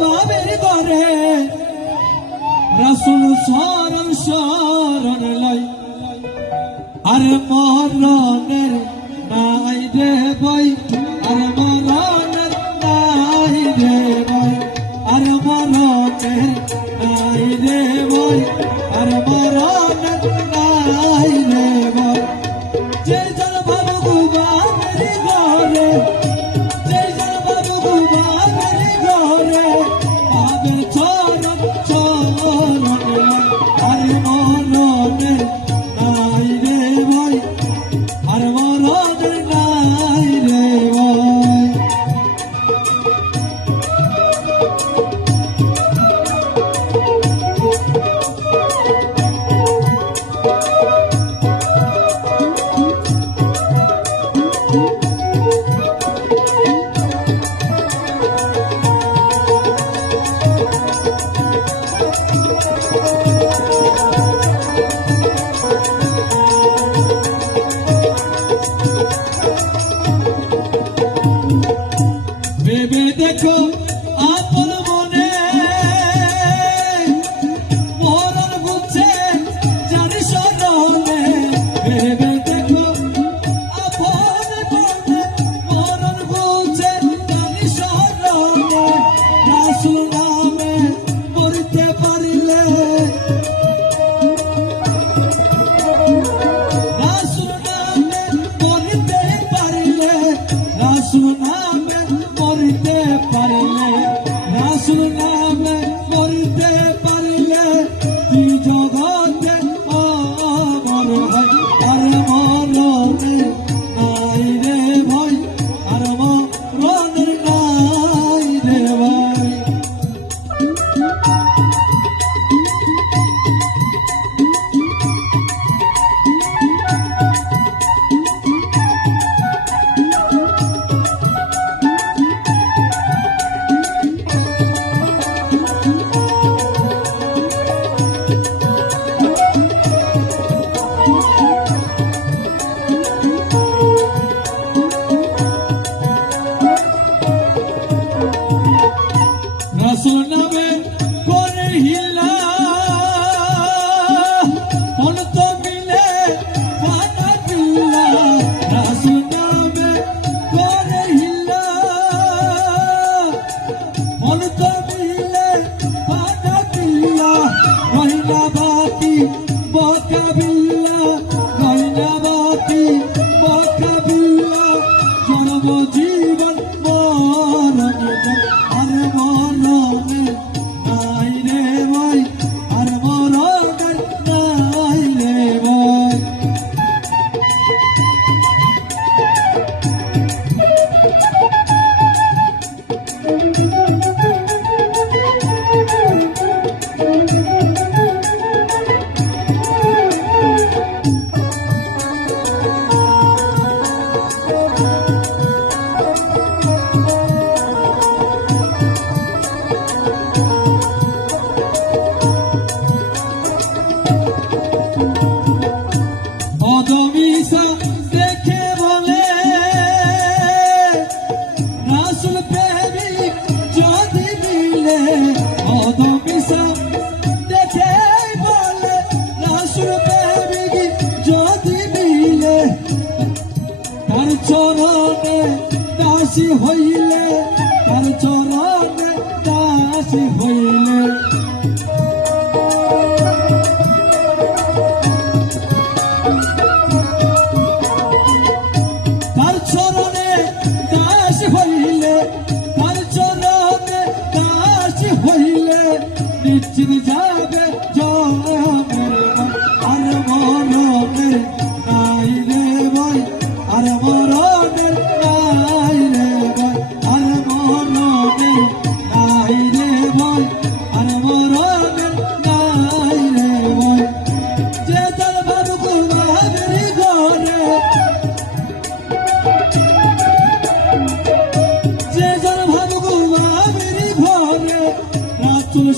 বাবের ঘরে রাসূল শরণ শরণ লাই আর মরণের নাই রে ভাই আর মরণের নাই রে ভাই আর মরণের নাই রে ভাই আর মরণের নাই রে ভাই যে জন বাবু বাবের ঘরে যে জন বাবু বাবের ঘরে বাবের চরণ চরণ আর মরণের নাই রে ভাই আর মরণের নাই রে ভাই ভেবে দেখো আপন মনে মরণ বুঝছে জানি শরণে ভেবে দেখো আপন মনে মরণ বুঝছে জানি শরণে রাসূল নামে মরতে পারিলে রাসূল নামে মরতে পারিলে রাসূল নামে মরতে পারলে রাসূল নামে মরতে পারলে তুই জগতে অমর হয় আর মরণে নাই রে ভাই আর মরণে নাই রে ভাই রাসূল নামে করে হিলা মন তো মিলে পানা পিল্লা রাসূল নামে করে হিলা মন তো মিলে পানা পিল্লা রহিলা বাতি বকা বিল্লা রহিলা বাতি বকা বিল্লা জনম জীবন মরণ আর মরণে নাই রে ভাই আর মরণে নাই রে ভাই অদমিশা দেখে বলে রাসূল প্রেমিক যদি মিলে অদমিশা দেখে বলে রাসূল প্রেমিক যদি মিলে তার চরণে দাসী হইলে তার চরণে দাসী হইলে তার চরণে দাস হইলে তার চরণে দাস হইলে নিশ্চিত যাবে আর মরণে নাই রে ভাই আর মরণে নাই রে ভাই আর মরণে নাই রে ভাই আর মরণে নাই রে ভাই যে তার বাবু বাবের ঘরে যে জন বাবু বাবের ঘরে রাসূল